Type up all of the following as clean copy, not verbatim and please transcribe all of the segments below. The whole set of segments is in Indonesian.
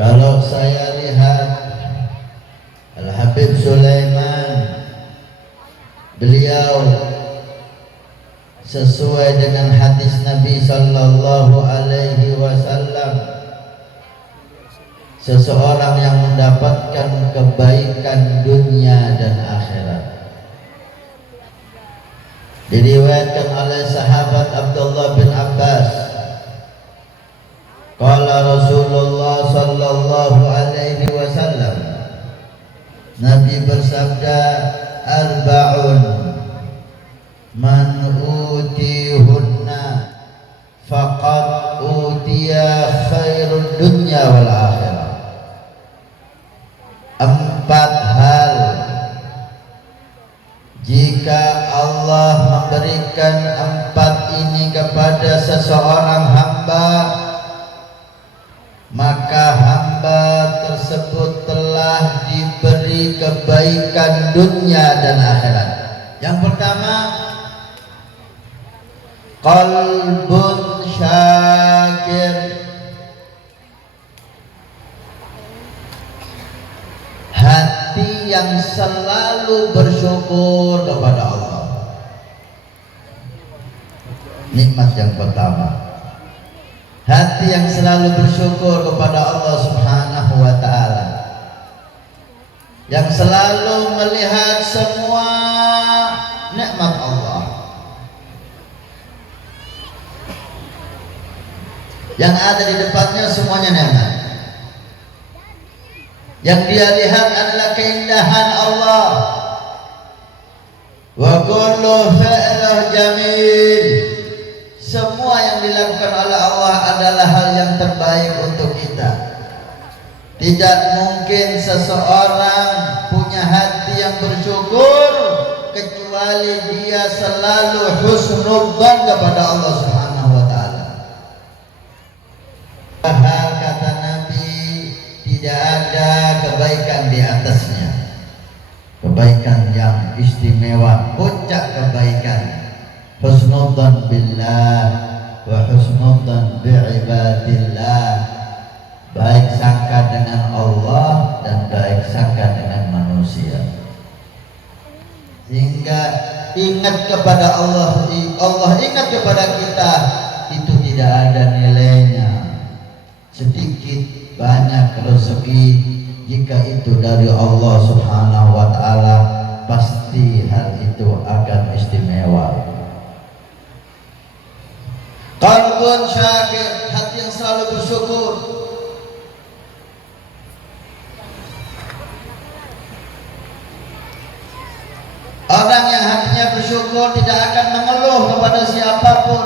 Kalau saya lihat Al-Habib Sulaiman, beliau sesuai dengan hadis Nabi sallallahu alaihi wasallam, seseorang yang mendapatkan kebaikan dunia dan akhirat. Diriwayatkan oleh sahabat Abdullah bin Abbas, qala Rasulullah sallallahu alaihi wasallam, Nabi bersabda, arba'un man utihunna faqad utiya khairud dunya wal akhirah. 4 hal jika Allah memberikan 4 ini kepada seseorang hamba, maka hamba tersebut telah diberi kebaikan dunia dan akhirat. Yang pertama, qalbun syakir, hati yang selalu bersyukur kepada Allah. Nikmat yang pertama, hati yang selalu bersyukur kepada Allah Subhanahu wa ta'ala, yang selalu melihat semua nikmat Allah, yang ada di depannya semuanya nikmat. Yang dia lihat adalah keindahan Allah. Wa kullu fi'luh jamil, semua yang dilakukan oleh Allah adalah hal yang terbaik untuk kita. Tidak mungkin seseorang punya hati yang bersyukur kecuali dia selalu husnudzan kepada Allah Subhanahu wa ta'ala. Hal kata Nabi, tidak ada kebaikan di atasnya, kebaikan yang istimewa, puncak kebaikan, husnudzan billah wa husnudzan bi'ibadillah, baik sangka dengan Allah dan baik sangka dengan manusia. Sehingga ingat kepada Allah, Allah ingat kepada kita, itu tidak ada nilainya. Sedikit banyak rezeki, jika itu dari Allah Subhanahu wa ta'ala, pasti hal itu akan istimewa. Qalbun syakir, hati yang selalu bersyukur. Orang yang hatinya bersyukur tidak akan mengeluh kepada siapapun.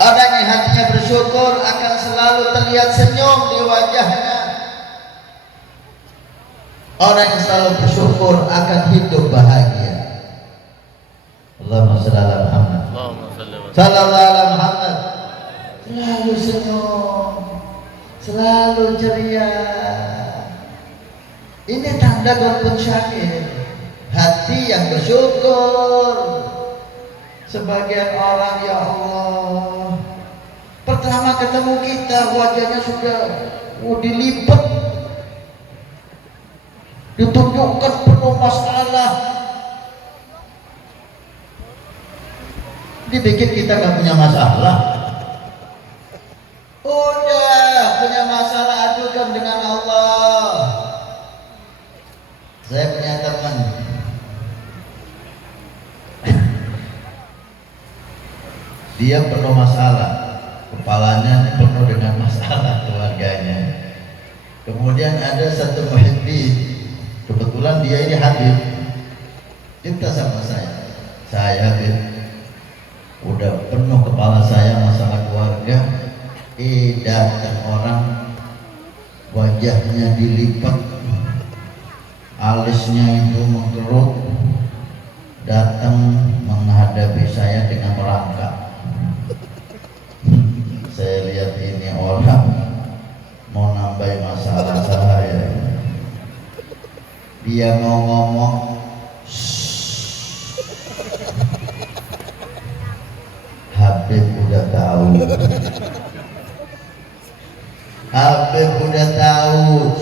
Orang yang hatinya bersyukur akan selalu terlihat senyum di wajahnya. Orang yang selalu bersyukur akan hidup bahagia. Allahumma shalli ala Muhammad. Sallallahu ala Muhammad. Selalu senyum, selalu ceria. Ini tanda qalbun syakir, hati yang bersyukur. Sebagian orang, ya Allah, pertama ketemu kita wajahnya sudah dilipat, ditunjukkan penuh masalah, dibikin kita gak punya masalah. Udah punya masalah, adukan dengan Allah. Saya punya teman, dia penuh masalah, kepalanya penuh dengan masalah keluarganya. Kemudian ada satu muhibbin, kebetulan dia ini Habib, cinta sama saya Habib, udah penuh kepala saya masalah keluarga. Datang orang, wajahnya dilipat, alisnya itu mengkerut, datang menghadapi saya dengan merangkak. Saya lihat ini orang mau nambah masalah saya. Dia mau ngomong, Habib udah tahu. Habib udah tahu,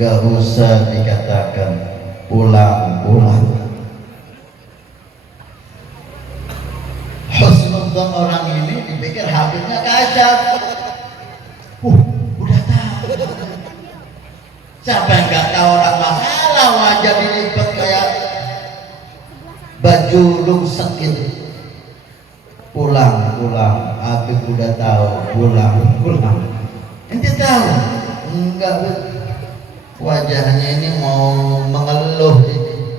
gak usah dikatakan pulang. Husnudzon orang ini dipikir Habibnya kasyaf. Udah tahu. Siapa yang gak tahu orang masalah wajah dilipat kayak baju lungsek gitu. Pulang. Habib udah tahu, pulang. Ente tahu? Enggak, wajahnya ini mau mengeluh ini.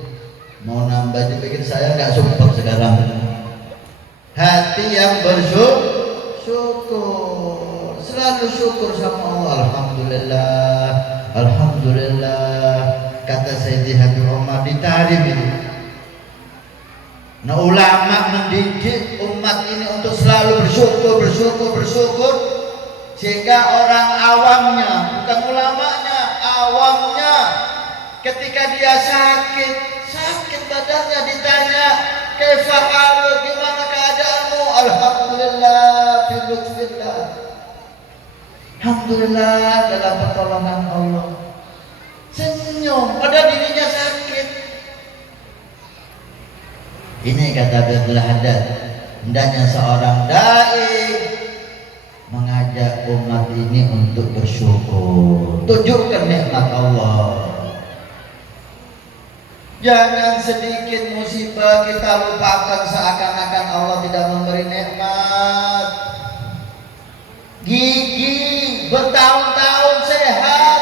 Mau nambah, dipikir saya nggak support sekarang. Hati yang bersyukur, selalu syukur sama Allah. Alhamdulillah. Kata Sayyidi Habib Omar di Tarif ini. Nah, ulama mendidik umat ini untuk selalu bersyukur, sehingga orang awamnya, bukan ulamanya, awamnya, ketika dia sakit badannya, ditanya kaifa halu, gimana keadaanmu? Alhamdulillah, fi lutfillah, alhamdulillah dalam pertolongan Allah. Senyum pada dirinya sakit. Ini kata Abdul Haddad, hendaknya seorang dai mengajak umat ini untuk bersyukur, tunjukkan nikmat Allah. Jangan sedikit musibah kita lupakan seakan-akan Allah tidak memberi nikmat. Gigi bertahun-tahun sehat,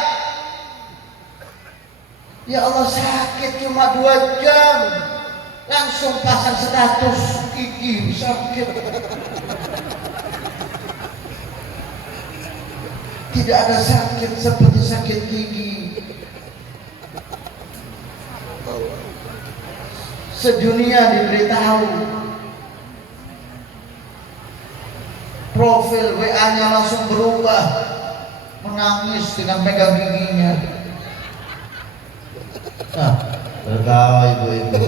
ya Allah sakit cuma 2 jam, langsung pasang status gigi sakit. Tidak ada sakit seperti sakit gigi. Sedunia diberitahu, profil WA-nya langsung berubah, menangis dengan pegang giginya. Tertawa ibu-ibu.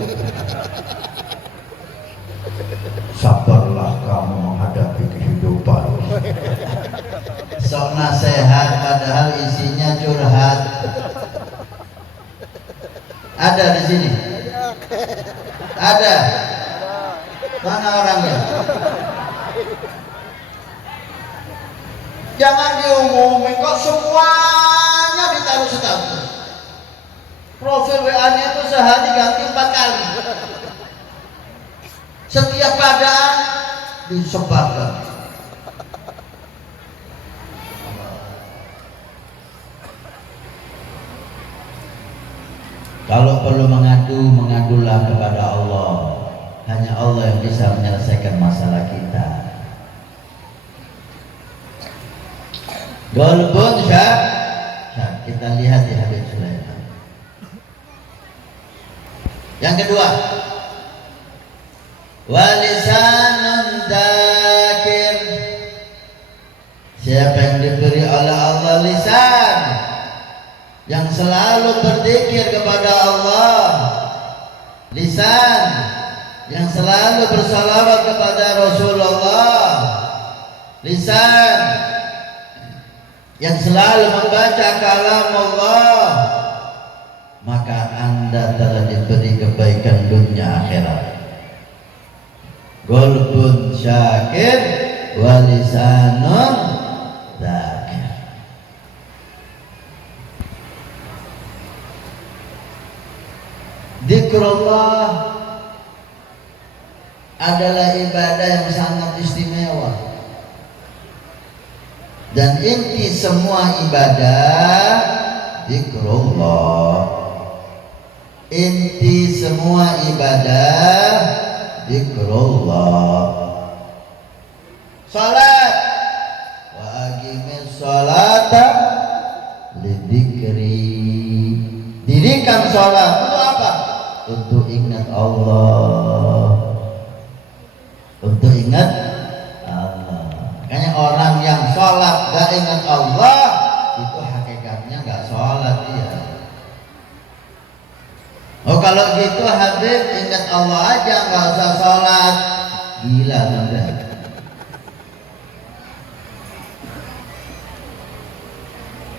Sabarlah kamu menghadapi kehidupan. Sok nasihat padahal isinya curhat. Ada di sini? Ada. Mana orangnya? Jangan diumumin kok semuanya ditaruh status. Profil WA-nya itu sehari ganti 4 kali. Setiap keadaan disebarkan. Kalau perlu mengadulah kepada Allah. Hanya Allah yang bisa menyelesaikan masalah kita. Golbun syah. Kita lihat di Habib Sulaiman. Yang kedua, walisanun dzakir. Siapa yang diberi oleh Allah lisan yang selalu berzikir kepada Allah, lisan yang selalu bersalawat kepada Rasulullah, lisan yang selalu membaca kalam Allah, maka Anda telah diberi kebaikan dunia akhirat. Qalbun syakir wa lisanun dzakir. Zikrullah adalah ibadah yang sangat istimewa, dan inti semua ibadah zikrullah. Inti semua ibadah zikrullah. Salat, wa aqimis salata lidzikri. Dirikan salat untuk apa? Untuk ingat Allah. Untuk ingat Allah. Makanya orang yang salat gak ingat Allah, itu hakikatnya gak salat dia. Oh, kalau gitu Habib ingat Allah aja, gak usah salat. Gila Anda.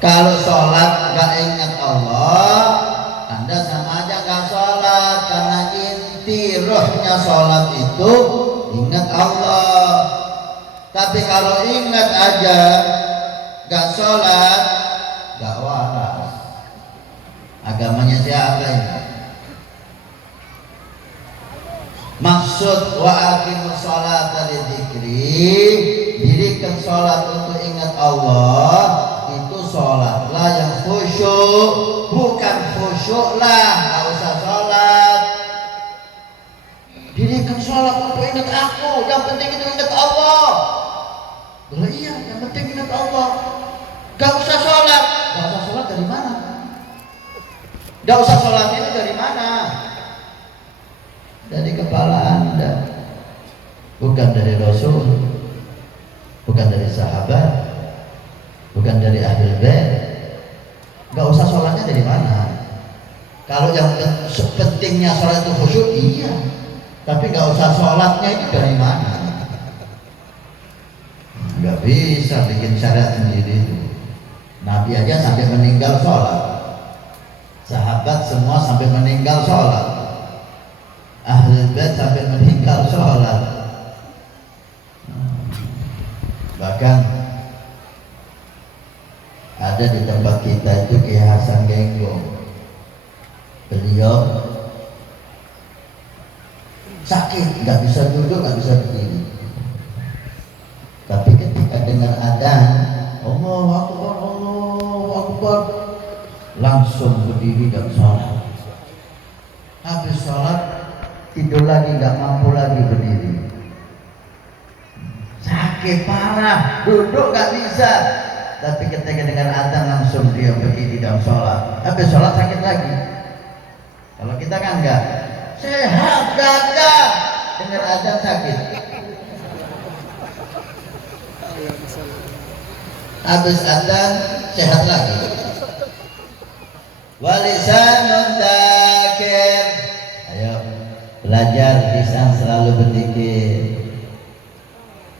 Kalau sholat nggak ingat Allah, Anda sama aja nggak sholat, karena inti rohnya sholat itu ingat Allah. Tapi kalau ingat aja nggak sholat, nggak waras. Agamanya siapa ini? Maksud wa aqimus sholata lidzikri, dirikan sholat untuk ingat Allah. Itu sholatlah yang khusyuk, bukan khusyuklah nggak usah sholat. Dirikan sholat untuk ingat aku, yang penting itu ingat Allah. Loh iya, yang penting ingat Allah. Gak usah sholat. Gak usah sholat dari mana? Gak usah sholat ini dari mana? Dari kepala Anda, bukan dari Rasul, bukan dari sahabat, bukan dari ahli bait. Gak usah sholatnya dari mana? Kalau yang pentingnya sholat itu khusyuk, iya. Tapi gak usah sholatnya itu dari mana? Gak bisa bikin syariat sendiri itu. Nabi aja sampai meninggal sholat, sahabat semua sampai meninggal sholat, ahli bait sampai meninggal sholat. Bahkan ada di tempat kita itu Kiai Hasan Genggong. Beliau sakit, nggak bisa duduk, nggak bisa berdiri. Tapi ketika dengar adzan, Allahu Akbar, Allahu Akbar, langsung berdiri dan sholat. Habis sholat tidur lagi, nggak mampu lagi berdiri. Sakit parah, duduk nggak bisa. Tapi ketika dengar adzan langsung dia berdiri dan sholat. Habis sholat sakit lagi. Kalau kita kan enggak, sehat gagah, dengar adzan sakit. Habis adzan sehat lagi. Walisanun dzakir. Ayo belajar lisan selalu berzikir.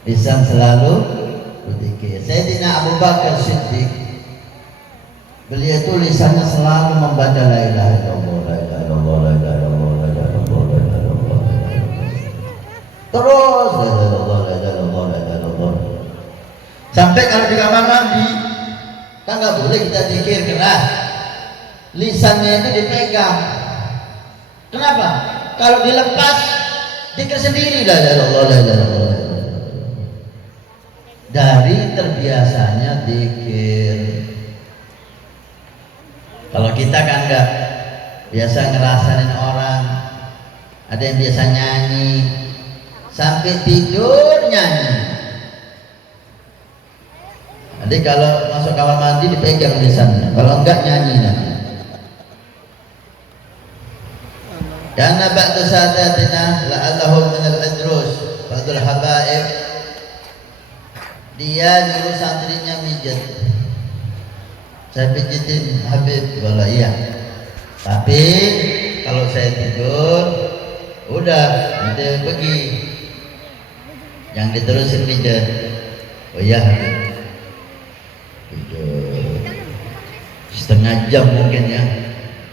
Lisan selalu berzikir. Sayyidina Abu Bakar Siddiq, beliau itu lisannya selalu membaca la ilaha illallah, la ilaha illallah, la ilaha illallah, la ilaha illallah, la ilaha illallah, la ilaha illallah. Terus la ilaha illallah, la ilaha illallah, la ilaha illallah. Sampai kalau di kamar mandi kan nggak boleh kita zikir keras, lisannya itu dipegang. Kenapa? Kalau dilepas zikir sendiri la ilaha illallah, la ilaha illallah. Dari terbiasanya zikir. Kalau kita kan enggak biasa ngerasain orang, ada yang biasa nyanyi sampai tidur nyanyi. Jadi kalau masuk kamar mandi dipegang lisannya, kalau enggak nyanyi nanti. Karena ba'du sadatina la'allahum minal adrus ba'dul habaib. Dia dulu santrinya mijet, saya pijitin Habib, wala iya. Tapi kalau saya tidur, udah nanti pergi, yang diterusin pijet. Oh iya Habib, tidur setengah jam mungkin ya,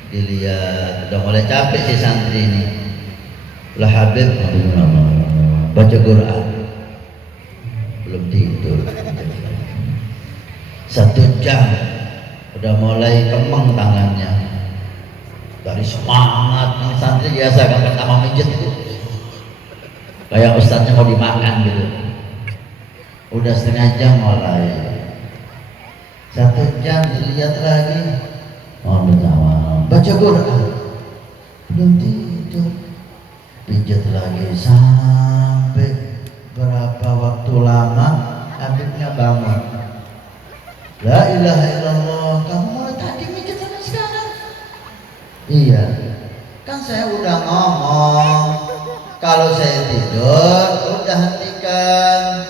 dilihat udah mulai capek si santri ini. Lah Habib baca Quran, belum tidur. 1 jam udah mulai kemeng tangannya dari semangat. Yang santri biasa kan pertama mijet itu kayak ustadznya mau dimakan gitu. Udah setengah jam mulai, 1 jam dilihat lagi, oh bersama baca Quran, belum tidur. Pijat lagi sampai berapa waktu lama, Habibnya bangun. La ilaha illallah, kamu mulai tadi mikir sampai sekarang? Iya, kan saya udah ngomong kalau saya tidur udah hentikan.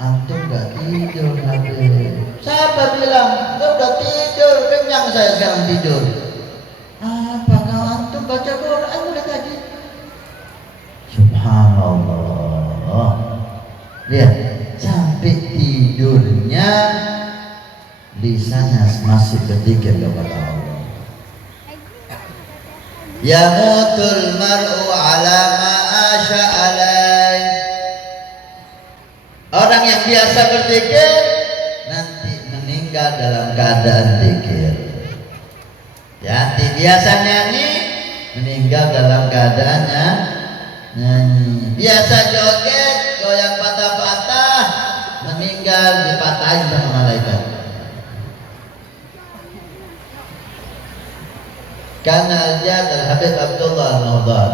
Antum gak tidur Habib. Siapa bilang? Saya udah tidur, kenyang saya sekarang tidur. Apa kalau antum baca Quran udah tadi? Subhanallah. Lihat, sampai tidurnya lisan masih berzikir kepada Allah. Yamutul mar'u ala ma asya alai. Orang yang biasa berzikir nanti meninggal dalam keadaan zikir. Ya, biasa nyanyi meninggal dalam keadaannya nyanyi. Biasa joget, goyang patah-patah, meninggal dipatahin sama malaikat. Karena Al-Jad Al-Habib Abdullah Al-Nawdar,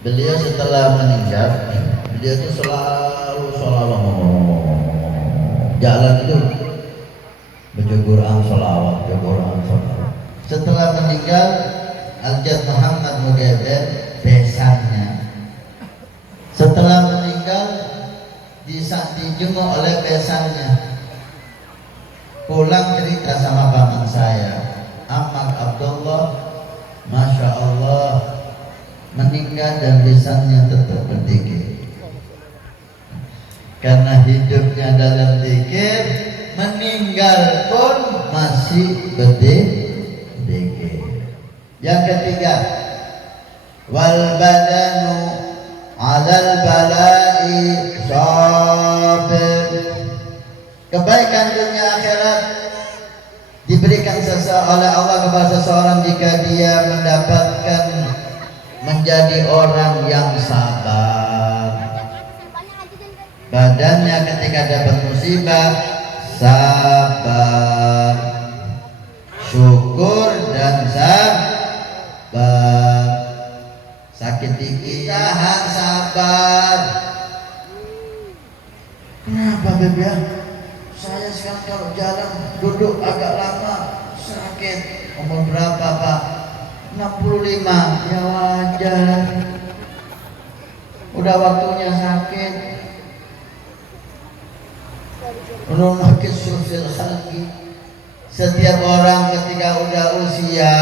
beliau setelah meninggal, beliau itu selalu sholawat, jalan itu baca Quran sholawat, baca Quran sholawat. Setelah meninggal, Al-Jad Muhammad Mugeber besannya, setelah meninggal dijenguk oleh besannya, pulang cerita sama paman saya, Ahmad Abdullah, Masya Allah, meninggal dan lisannya tetap berzikir. Karena hidupnya dalam zikir, meninggal pun masih berzikir. Yang ketiga, wal badanu 'alal bala'i sabir. Kebaikan dunia akhirat diberikan oleh Allah kepada seseorang jika dia mendapatkan menjadi orang yang sabar. Badannya ketika dapat musibah sabar, syukur dan sabar. Sakit gigi tahan sabar. Kenapa Beb ya? Saya sekarang kalau jalan duduk agak lama sakit. Umur berapa Pak? 65. Ya wajar. Udah waktunya sakit. Rumahki surfil khalqi. Setiap orang ketika udah usia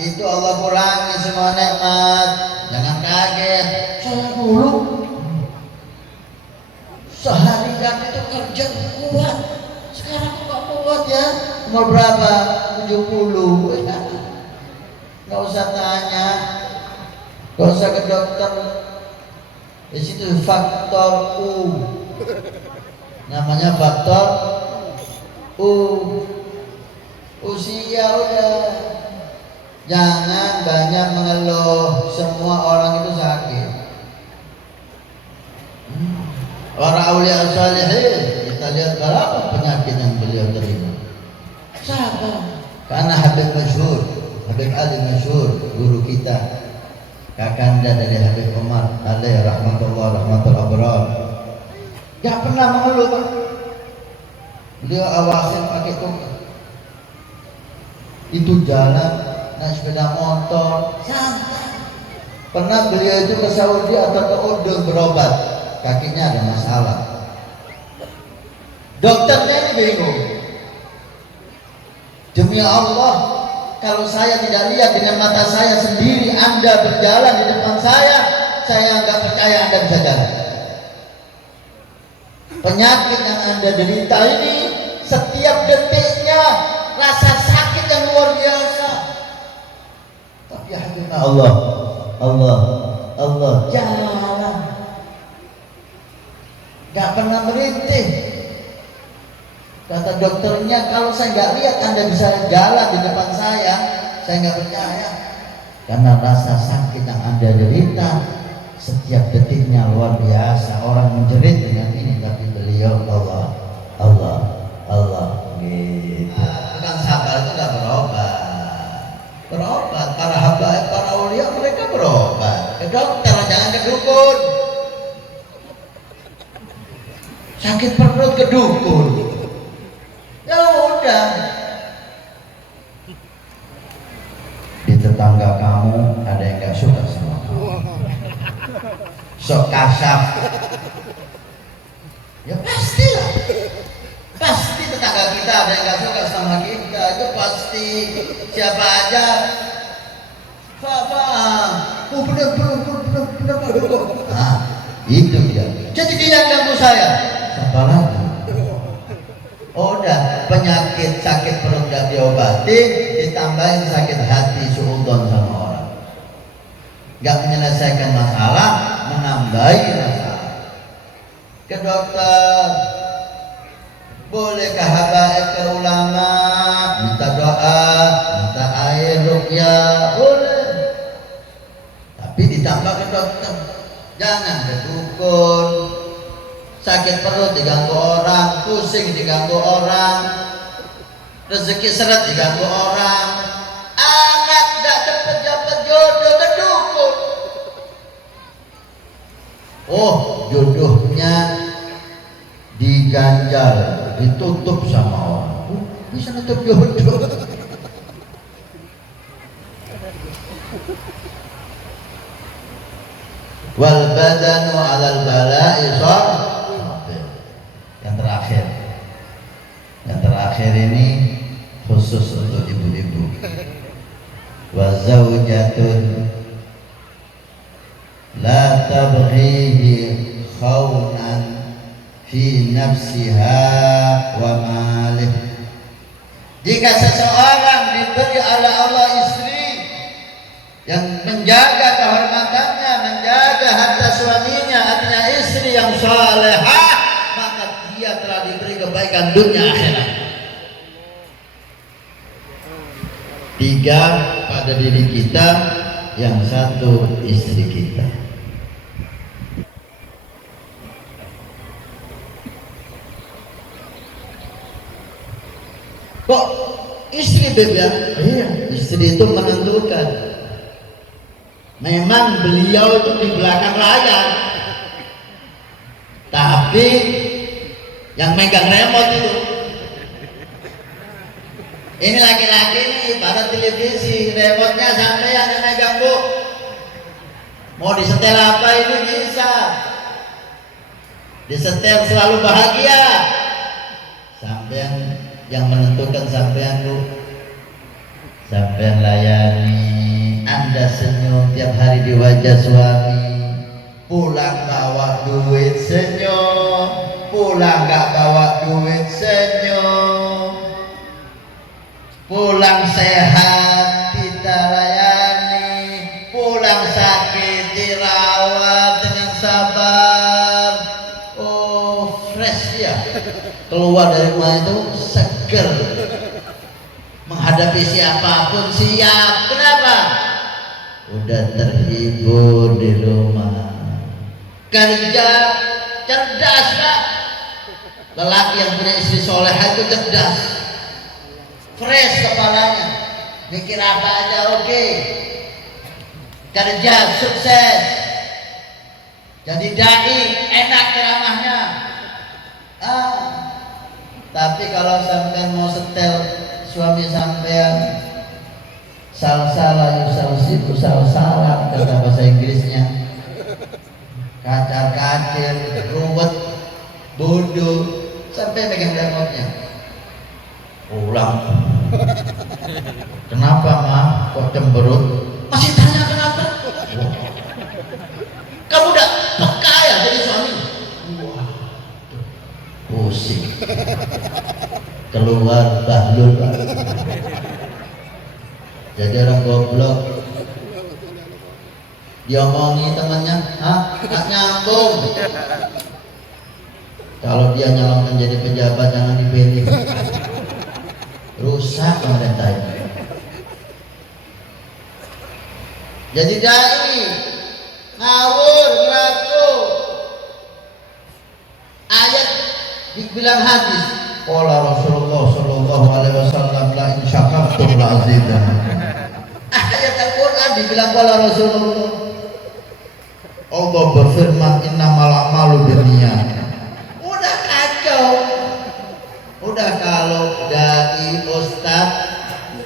itu Allah kurangi semua nikmat. Jangan kaget. Saya dulu seharian itu kerja kuat, sekarang kok kuat ya? Umur berapa? 70. Nggak usah tanya, nggak usah ke dokter. Di situ faktor U, namanya faktor U. Usia udah. Jangan banyak mengeluh, semua orang itu sakit. Orang aulia salihin, kita lihat berapa penyakit yang beliau terima. Sabar. Karena Habib masyhur, Habib Ali masyhur, guru kita, kakanda dari Habib Umar alaihi rahmatullah rahmatul abrar. Gak pernah mengeluh Pak. Beliau awasin pakai topi. Itu jalan naik sepeda motor santai. Pernah beliau itu ke Saudi atau ke Urdun berobat, kakinya ada masalah. Dokternya ini bingung. Demi Allah, kalau saya tidak lihat dengan mata saya sendiri Anda berjalan di depan saya nggak percaya Anda bisa jalan. Penyakit yang Anda derita ini setiap detiknya rasa sakit yang luar biasa. Tapi hadirnya Allah jalan. Gak pernah merintih. Kata dokternya, kalau saya nggak lihat Anda bisa jalan di depan saya nggak percaya. Karena rasa sakit yang Anda derita setiap detiknya luar biasa. Orang menjerit dengan ini, tapi beliau Allah gitu. Tukang sabar itu nggak berobat. Para habaib, para ulia mereka berobat. Ke dokter, jangan ke dukun. Sakit perut ke dukun. Ya udah. Di tetangga kamu ada yang gak suka sama kamu. Sok kasar. Ya pastilah. Pasti tetangga kita ada yang gak suka sama kita. Itu pasti. Siapa aja. Faham. Oh benar. Nah, itu dia. Jadi dia yang ganggu saya. Siapa lagi? Oh udah, diobati, ditambahin sakit hati suudon sama orang. Gak menyelesaikan masalah, menambahi masalah. Ke dokter, bolehkah habaib ke ulama, minta doa, minta air ruqyah, boleh. Tapi ditambah ke dokter, jangan ke dukun. Sakit perut diganggu orang, pusing diganggu orang, rezeki seret diganggu orang, anak tidak dapat jodoh ke dukun. Oh, jodohnya diganjal, ditutup sama orang. Bisa nutup jodoh. Wal badanu 'alal bala'i sabir. Yang terakhir ini khusus untuk ibu-ibu. Wa zaujatun la tabghihi khawnan fi nafsiha wa malih. Jika seseorang diberi oleh Allah istri yang menjaga kehormatannya, menjaga harta suaminya, artinya istri yang salehah, maka dia telah diberi kebaikan dunia akhirat. 3 pada diri kita, yang 1 istri kita. Kok istri bebek? Iya, istri itu menentukan. Memang beliau itu di belakang layar, tapi yang megang remote itu, ini laki-laki ini ibarat televisi, remote-nya sampai yang megang, Bu. Mau disetel apa ini bisa. Disetel selalu bahagia. Sampean yang menentukan, sampean, Bu. Sampean layani. Anda senyum tiap hari di wajah suami, pulang bawa duit senyum, pulang gak bawa duit senyum, pulang sehat kita layani, pulang sakit dirawat dengan sabar. Oh, fresh ya, keluar dari rumah itu seger, menghadapi siapapun siap. Kenapa? Udah terhibur di rumah. Kerja cerdas, Pak. Lelaki yang punya istri solehah itu cerdas, fresh kepalanya, mikir apa aja oke. Kerja sukses, jadi dai, enak ceramahnya. Tapi kalau sampean mau setel suami sampean, salsala yusalsiku salsalam kata bahasa Inggrisnya, kacar-kacir, ruwet, bodoh, sampai pegang remote-nya. Pulang. Kenapa, Ma? Kok cemberut? Masih tanya kenapa? Kamu udah peka ya jadi suami? Wah, pusing. Keluar bahlul. Jadi orang goblok. Diomongi temannya, nggak nyambung. Kalau dia nyalon menjadi pejabat jangan dipilih. Rusak pemerintah ini. Jadi dai ngawur, ngaku. Ayat dibilang hadis. Qala Rasulullah sallallahu alaihi wasallam, la in syakartum la azidannakum. Ayat Al-Qur'an dibilang qala Rasulullah. Allah berfirman innamal a'malu binniyat. Udah kacau. Udah kalau dai ustaz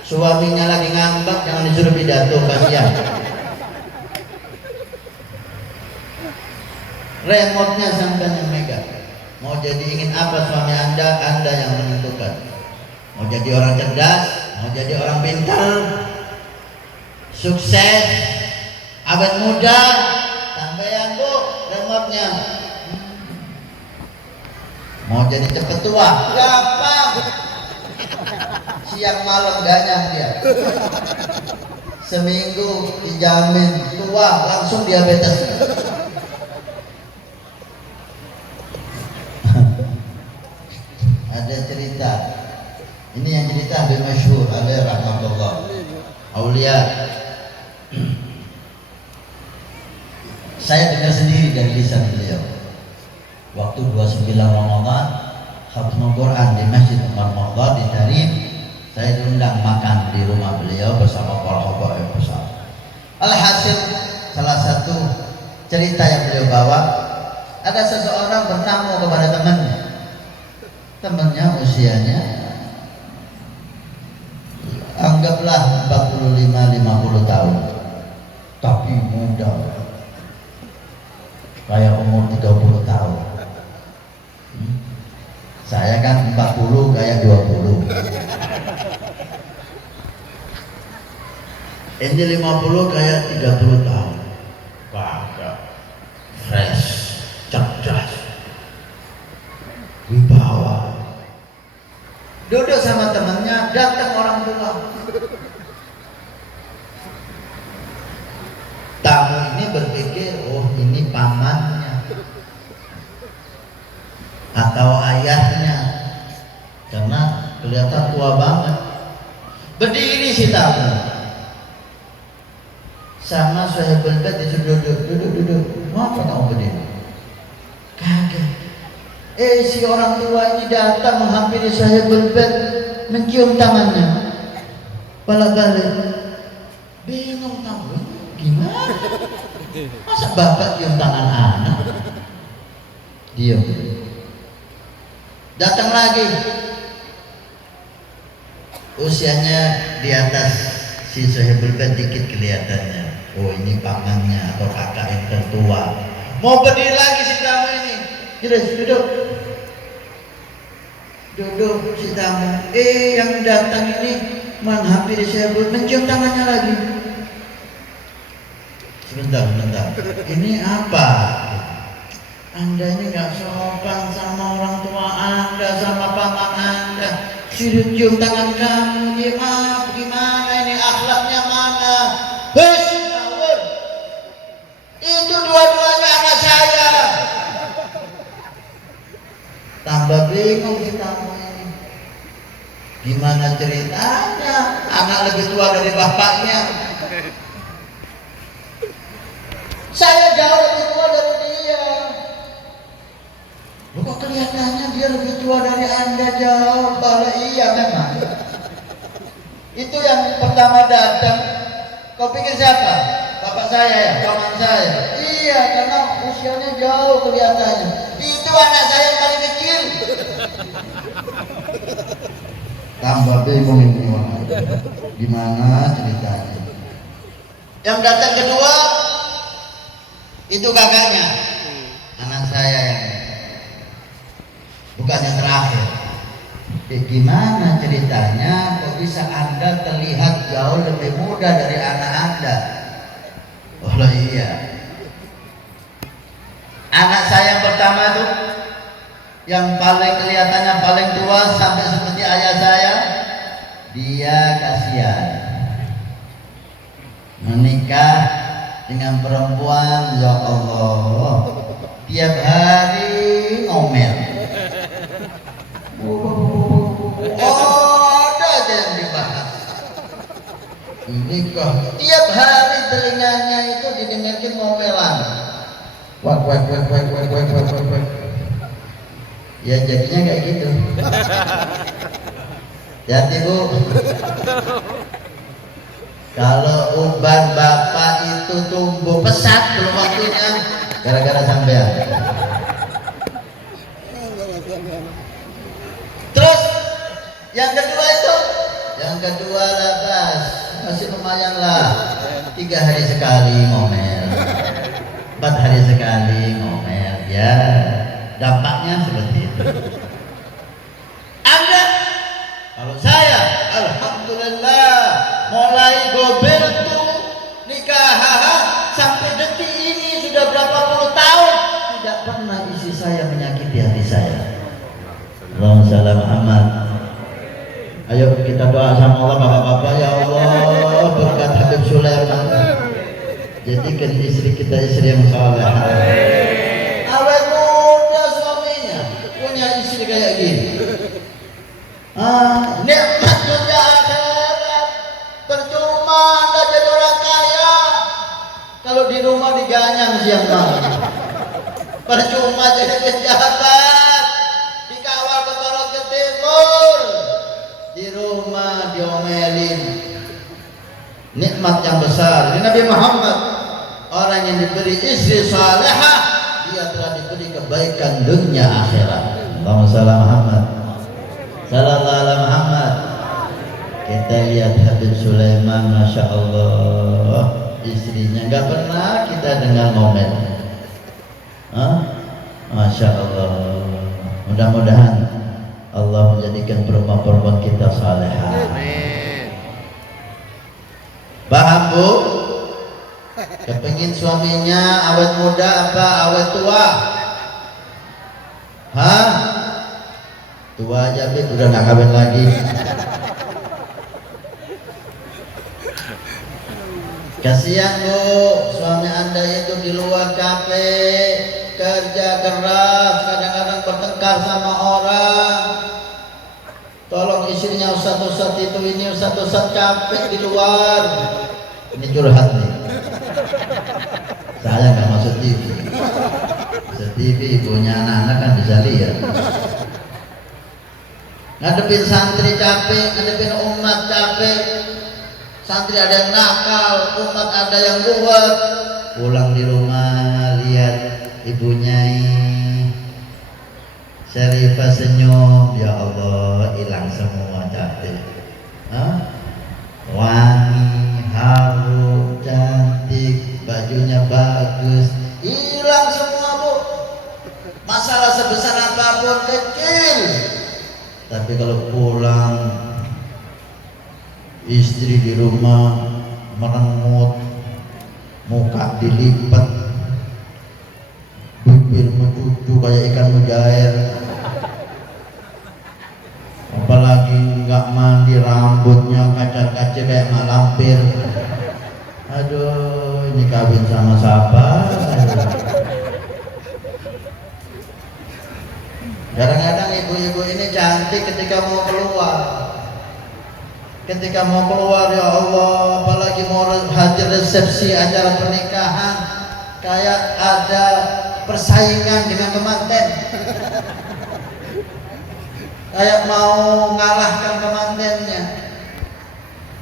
suaminya lagi ngambek jangan disuruh pidato, kasihan. Remote-nya sampai yang megang. Mau jadi ingin apa suami Anda yang menentukan. Mau jadi orang cerdas, mau jadi orang pintar, sukses, awet muda, sampean, Bu, remote-nya. Mau jadi cepet tua, gampang. siang malam ganyang dia. Seminggu dijamin tua langsung diabetes. Ada cerita. Ini yang cerita Habib Masyhur alaihi rahmatullah. Aulia. Saya dengar sendiri dari lisan beliau. Waktu 29 Ramadan khatmul Quran di Masjid Umar Maqdad di Tarif, saya diundang makan di rumah beliau bersama para habaib besar. Alhasil salah satu cerita yang beliau bawa, ada seseorang bertamu kepada temannya. Temannya usianya anggaplah 45-50 tahun, tapi muda, kayak umur 30 tahun. Saya kan 40 kayak 20. Ini 50 kayak 30 tahun. Kagak fresh, cerdas, wibawa. Duduk sama temannya, datang orang tua. Tamu ini berpikir, oh ini pamannya atau ayahnya, karena kelihatan tua banget. Berdiri si tamu sama Sahibul Bait disuruh duduk. Mau apa kamu berdiri? Kagak. Si orang tua ini datang menghampiri Sahibul Bait, mencium tangannya, balik. Bingung tamu, gimana? Masa bapak cium tangan anak? Diam. Datang lagi, usianya di atas si Sahibul Bait dikit kelihatannya. Oh ini pamannya atau kakak yang tertua. Mau berdiri lagi si tamu ini. Jelas duduk si tamu. Yang datang ini menghampiri Sahibul Bait, mencium tangannya lagi. Sebentar. Ini apa? Anda ini nggak sopan sama orang tua Anda, sama paman Anda. Cium tangan kamu, gimana ini akhlaknya mana? Itu dua-duanya anak saya. Tambah bingung si tamu ini. Gimana ceritanya? Anak lebih tua dari bapaknya. Saya jauh lebih tua dari dia. Kok kelihatannya dia lebih tua dari Anda jauh? Kalau iya memang. Itu yang pertama datang. Kau pikir siapa? Bapak saya ya, paman saya. Iya, karena usianya jauh kelihatannya. Itu anak saya yang paling kecil. Tambah bingung ini orang. Gimana ceritanya? Yang datang kedua itu kakaknya, anak saya yang bukan yang terakhir. Gimana ceritanya? Kok bisa Anda terlihat jauh lebih muda dari anak Anda? Oh iya. Anak saya yang pertama itu, yang paling kelihatannya paling tua sampai seperti ayah saya, dia kasihan menikah dengan perempuan, ya Allah, tiap hari ngomel. Ada aja yang dibahas. Ini kok tiap hari telinganya itu didengarkan ngomelan. Wak. Ya jadinya kayak gitu. Jadi Bu, kalau uban bapak itu tumbuh pesat belum waktunya, gara-gara sampean. Terus yang kedua lantas masih lumayan lah, 3 hari sekali ngomel, 4 hari sekali ngomel, ya dampaknya seperti itu. Anda, kalau saya, alhamdulillah, mulai gobel tuh nikah sampai detik ini sudah berapa puluh tahun tidak pernah istri saya menyakiti hati saya. Allahumma shalli Muhammad. Ayo Ayo kita doa sama Allah bapak-bapak, ya Allah berkat Habib Sulaiman jadikan istri kita istri yang saleh. Awet muda suaminya punya istri kayak gini. Nikmat dunia akhirat. Percuma anda jadi orang kaya kalau di rumah diganyang siang malam. Percuma jadi pejabat dikawal ke barat ke timur, di rumah diomelin. Nikmat yang besar. Ini Nabi Muhammad, orang yang diberi istri salehah, dia telah diberi kebaikan dunia akhirat. Allahumma shalli Muhammad, sallallahu alaihi Muhammad. Kita lihat Habib Sulaiman, masya Allah, istrinya nggak pernah kita dengar ngomel. Masya Allah. Mudah-mudahan Allah menjadikan perempuan-perempuan kita salehah. Paham bu? Kepengin suaminya awet muda apa awet tua? Hah? Tua aja Bib, udah gak kawin lagi. Kasihan bu, suami anda itu di luar capek, kerja keras, kadang-kadang bertengkar sama orang. Tolong istrinya ustaz-ustaz itu ini ustaz-ustaz capek di luar. Ini curhat nih. Saya nggak masuk TV. Masuk TV punya anak-anak kan bisa lihat. Ngadepin santri capek, ngadepin umat capek. Santri ada yang nakal, umat ada yang ruwet. Pulang di rumah lihat ibunya Syarifah senyum, ya Allah hilang semua capek. Wangi, harum, cantik, bajunya bagus, hilang semua bu. Masalah sebesar apapun kecil, tapi kalau pulang istri di rumah merengut, muka dilipat, bibir mencucu kayak ikan mujair, apalagi nggak mandi, rambutnya kacar-kacir kayak mak lampir. Aduh, ini kawin sama siapa? Kadang-kadang ibu-ibu ini cantik ketika mau keluar. Ketika mau keluar, ya Allah, apalagi mau hadir resepsi acara pernikahan, kayak ada persaingan dengan kemanten. Kayak mau ngalahkan kemantennya.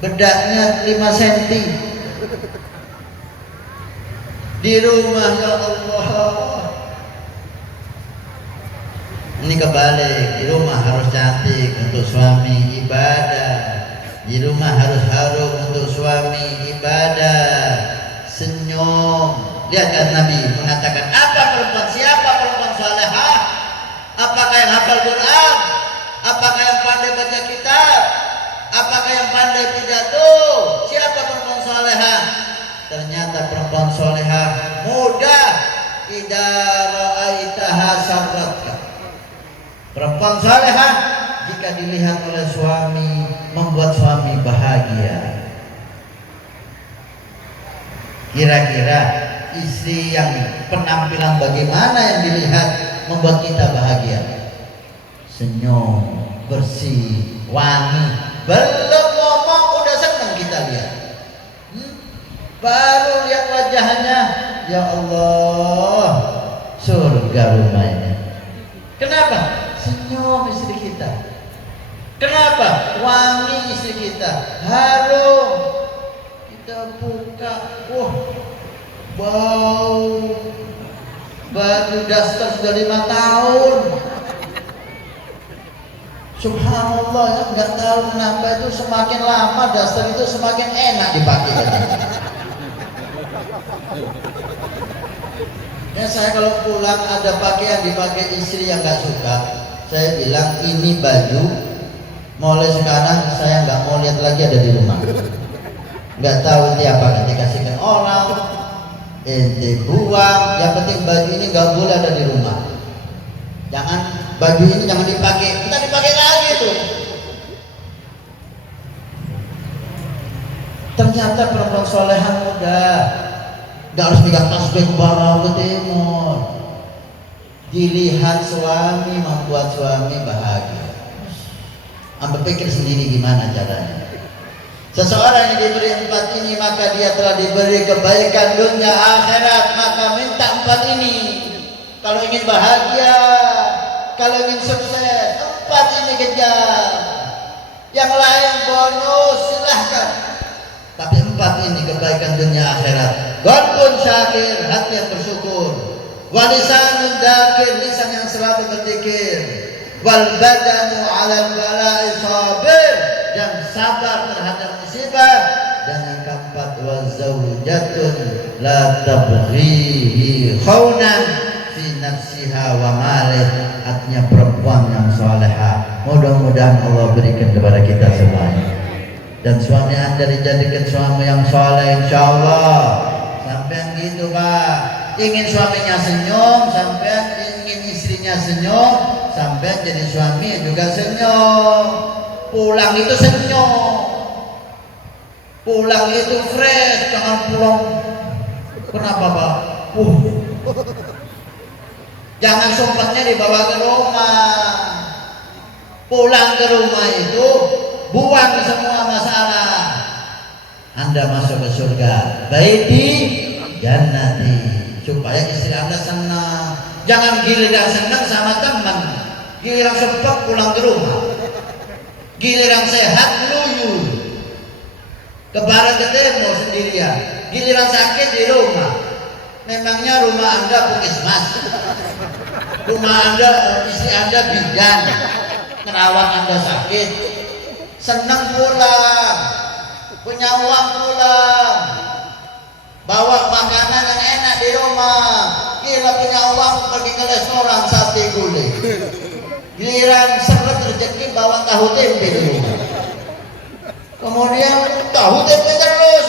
Bedaknya 5 cm. Di rumah, ya Allah. Ini kebalik, di rumah harus cantik untuk suami ibadah. Di rumah harus harum untuk suami ibadah, senyum. Lihat kan Nabi mengatakan, apa perempuan, siapa perempuan salehah? Apakah yang hafal Quran? Apakah yang pandai baca kitab? Apakah yang pandai pidato? Siapa perempuan salehah? Ternyata perempuan salehah mudah. Idza ra'aitaha sarratka. Perempuan salehah jika dilihat oleh suami membuat suami bahagia. Kira-kira istri yang penampilan bagaimana yang dilihat membuat kita bahagia? Senyum, bersih, wangi. Belum ngomong udah senang kita lihat. Baru lihat wajahnya, ya Allah, surga rumahnya. Kenapa? Senyum istri kita. Kenapa? Wangi istri kita, harum. Kita buka, bau. Baju daster sudah 5 tahun. Subhanallah, ya nggak tahu kenapa itu semakin lama daster itu semakin enak dipakai. Ya saya kalau pulang ada pakaian dipakai istri yang nggak suka, saya bilang ini baju mulai sekarang saya nggak mau lihat lagi ada di rumah. Nggak tahu nanti apa, nanti kasihkan orang, ente buang. Yang penting baju ini nggak boleh ada di rumah. Jangan baju ini jangan dipakai, kita dipakai lagi tuh. Ternyata perempuan solehan muda, nggak harus pegang tasbih bawa ke timur. Dilihat suami membuat suami bahagia. Anda pikir sendiri gimana caranya? Seseorang yang diberi 4 ini maka dia telah diberi kebaikan dunia akhirat. Maka minta 4 ini. Kalau ingin bahagia, kalau ingin sukses, 4 ini kejar. Yang lain bonus silahkan. Tapi 4 ini kebaikan dunia akhirat. Qalbun syakir, hati yang bersyukur. Walisanun dzakir, lisan yang selalu berzikir. Wal badanu 'alal bala'i sabir, dan sabar terhadap musibah. Dan yang keempat, wa zaujatun la tabghihi khaunan fi nafsiha wa malih, artinya perempuan yang salehah. Mudah-mudahan Allah berikan kepada kita semuanya. Dan suami Anda dijadikan suami yang saleh insyaallah. Sampai gitu Pak, ingin suaminya senyum, sampai ingin istrinya senyum, sampai jadi suami juga senyum. Pulang itu senyum, pulang itu fresh, jangan pulang. Kenapa Pak? Jangan sumpahnya dibawa ke rumah. Pulang ke rumah itu buang semua masalah. Anda masuk ke surga, baiti jannati, supaya istri Anda senang. Jangan giliran senang sama teman, giliran sempat pulang ke rumah, giliran sehat meluyur ke barat ke timur sendirian, giliran sakit di rumah. Memangnya rumah Anda puskesmas? Rumah Anda, istri Anda bidan, merawat Anda sakit. Senang pulang, punya uang pulang, bawa makanan yang enak di rumah. Gila punya uang pergi ke restoran sate gulai. Giliran seret rezeki bawa tahu tempe di rumah. Kemudian tahu tempe terus,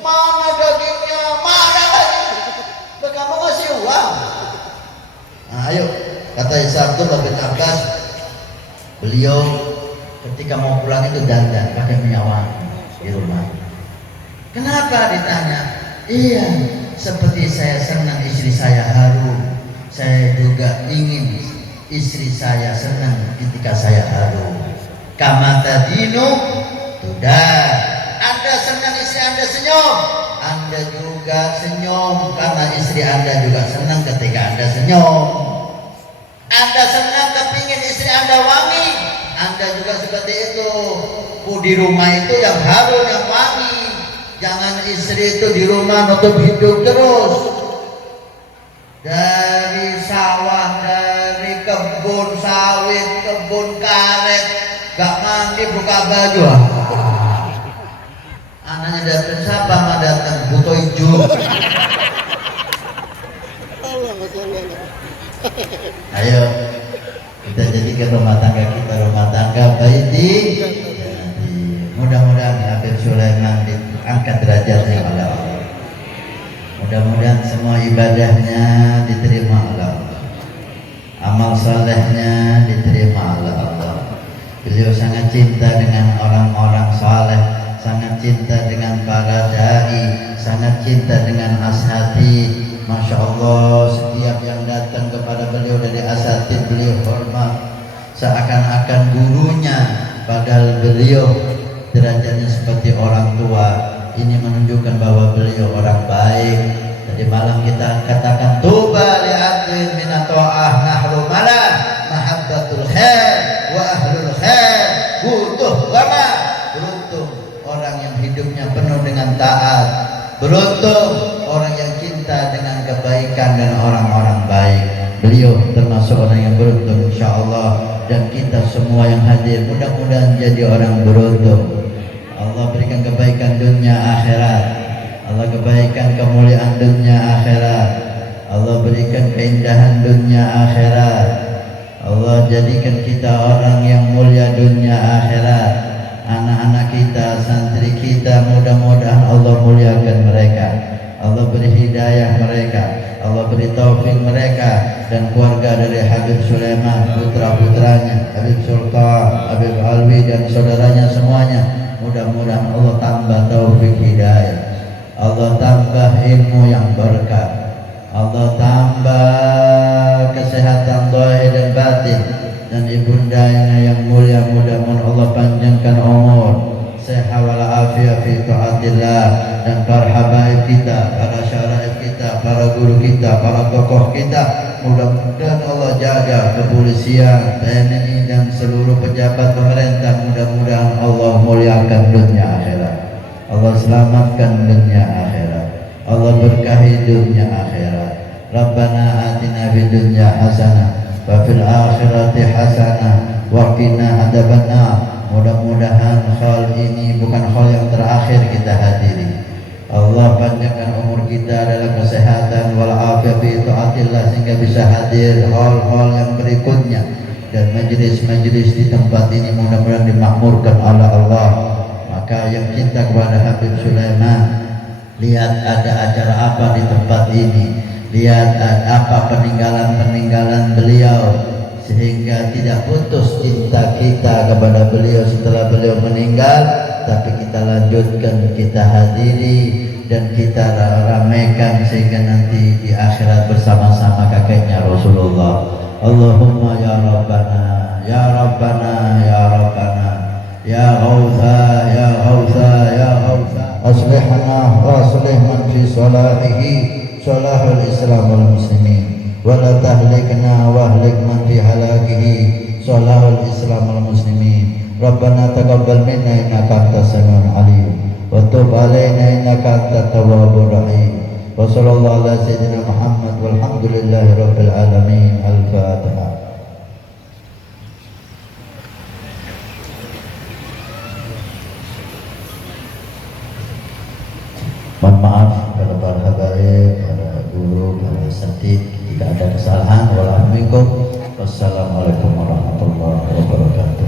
mana dagingnya, mana lagi? Kamu ngasih uang. Nah, ayo, kata Abdullah bin Abbas, beliau ketika mau pulang itu dandan pakai minyak wangi di rumah. Kenapa ditanya? Iya, seperti saya senang istri saya harum, saya juga ingin istri saya senang ketika saya harum. Kama tadinu tudah. Anda senang istri Anda senyum, Anda juga senyum karena istri Anda juga senang ketika Anda senyum. Anda senang kepingin istri Anda wangi, Anda juga seperti itu. Di rumah itu yang harum, yang wangi. Jangan istri itu di rumah nutup hidung terus. Dari sawah, dari kebun sawit, kebun karet, gak mandi buka baju. Anaknya datang, siapa mah datang? Butuh hijau. Ayo kita jadikan rumah tangga kita rumah tangga baiti. Mudah-mudahan Habib Sulaiman diangkat derajatnya oleh Allah. Mudah-mudahan semua ibadahnya diterima oleh Allah, amal salehnya diterima oleh Allah. Beliau sangat cinta dengan orang-orang saleh, sangat cinta dengan para dai, sangat cinta dengan ashati. Masya Allah, setiap yang datang kepada beliau dari asatid beliau hormat, seakan-akan gurunya, padahal beliau derajatnya seperti orang tua. Ini menunjukkan bahwa beliau orang baik. Tadi malam kita katakan tuba li'atin minato'ah nahru malah mahabbatul khair wa ahlul khair butuh wama. Beruntung orang yang hidupnya penuh dengan taat, beruntung orang yang cinta dengan kebaikan dan orang-orang baik. Beliau termasuk orang yang beruntung insyaallah, dan kita semua yang hadir mudah-mudahan jadi orang beruntung. Allah berikan kebaikan dunia akhirat, Allah kebaikan kemuliaan dunia akhirat, Allah berikan keindahan dunia akhirat, Allah jadikan kita orang yang mulia dunia akhirat. Anak-anak kita, santri kita, mudah-mudahan Allah muliakan mereka, Allah beri hidayah mereka, Allah beri taufik mereka dan keluarga dari Habib Sulaiman, putra-putranya, Habib Sultan, Habib Alwi dan saudaranya semuanya. mudah-mudahan Allah tambah taufik hidayah, Allah tambah ilmu yang berkah, Allah tambah kesehatan zahir dan batin, dan ibundanya yang mulia mudah-mudahan Allah panjangkan umur, sehat walafiat fi taatillah, dan para habaib kita, para syaraif kita, para guru kita, para tokoh kita, mudah-mudahan Allah jaga kepolisian, TNI dan seluruh pejabat pemerintah, mudah-mudahan Allah muliakan dunia akhirat, Allah selamatkan dunia akhirat, Allah berkahi dunia akhirat. Rabbana atina fid dunya hasanah wa fil akhirati hasanah wa qina adzabannar. Mudah-mudahan hal ini bukan hal yang terakhir kita hadiri. Allah panjangkan umur kita dalam kesehatan walafiat fi taatillah sehingga bisa hadir hal-hal yang berikutnya, dan majelis-majelis di tempat ini mudah-mudahan dimakmurkan oleh Allah. Maka yang cinta kepada Habib Sulaiman, lihat ada acara apa di tempat ini, lihat apa peninggalan-peninggalan beliau, sehingga tidak putus cinta kita kepada beliau setelah beliau meninggal, tapi kita lanjutkan, kita hadiri, dan kita ramaikan sehingga nanti di akhirat bersama-sama kakeknya Rasulullah. Allahumma ya Rabbana, ya Rabbana, ya Rabbana, ya Ghautha, ya Ghautha, ya Ghautha, aslihna wa aslih man fi salahihi salahul Islam wal muslimin, wa la tahlikna wa ahlik man fi halakihi salahul Islam wal muslimin. Rabbana taqabbal minna innaka antas samiul alim wa tub alaina innaka antat tawwabur rahim. Wa sallallahu ala sayyidina Muhammad walhamdulillahi rabbil alamin. Al-Fatihah. Mohon maaf kepada para habaib, para guru, para asatidz jika ada kesalahan. Wassalamualaikum warahmatullahi wabarakatuh.